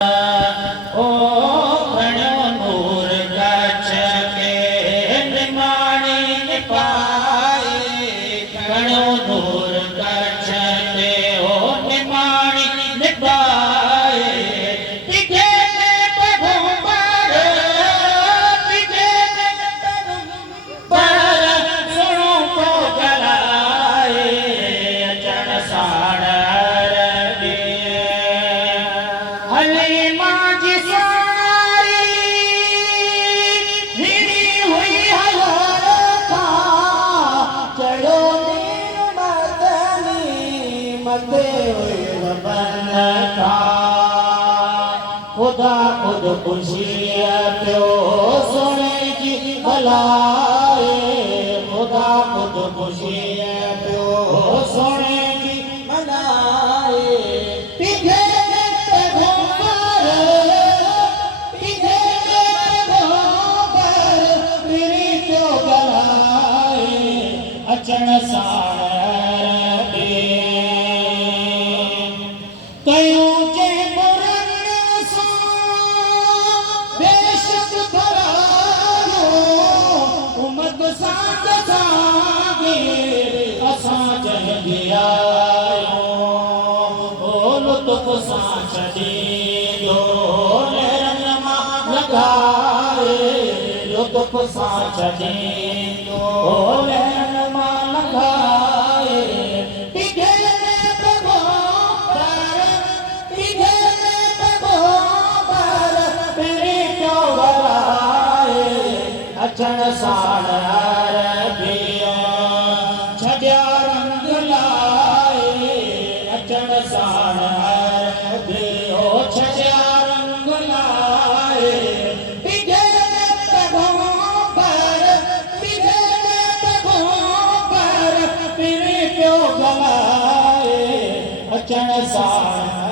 ओ प्रणव नूर कच्छ के निमाणी निपाए प्रणव नूर कच्छ के ओ निमाणी निपाए तिखे में पैगंबर तिखे में पैगंबर सुनो तो गलाए अचण साड़ खुदा खुद खुशी प्यो सोने की भलाए खुदा खुद खुशी प्यो सोने की भलाए तिखे पैगंबर मेरी प्यो गलाए अचण साड़ लुत्फ सां छॾींदो लहन मां लॻाए तिखे में पैगंबर तिखे में पैगंबर पहिरीं प्यो गलाए अचण साड़ अरबिया छॾिया रंग लाए अचण साड़ अरबियो छॾिया रंग लाए अचण साड़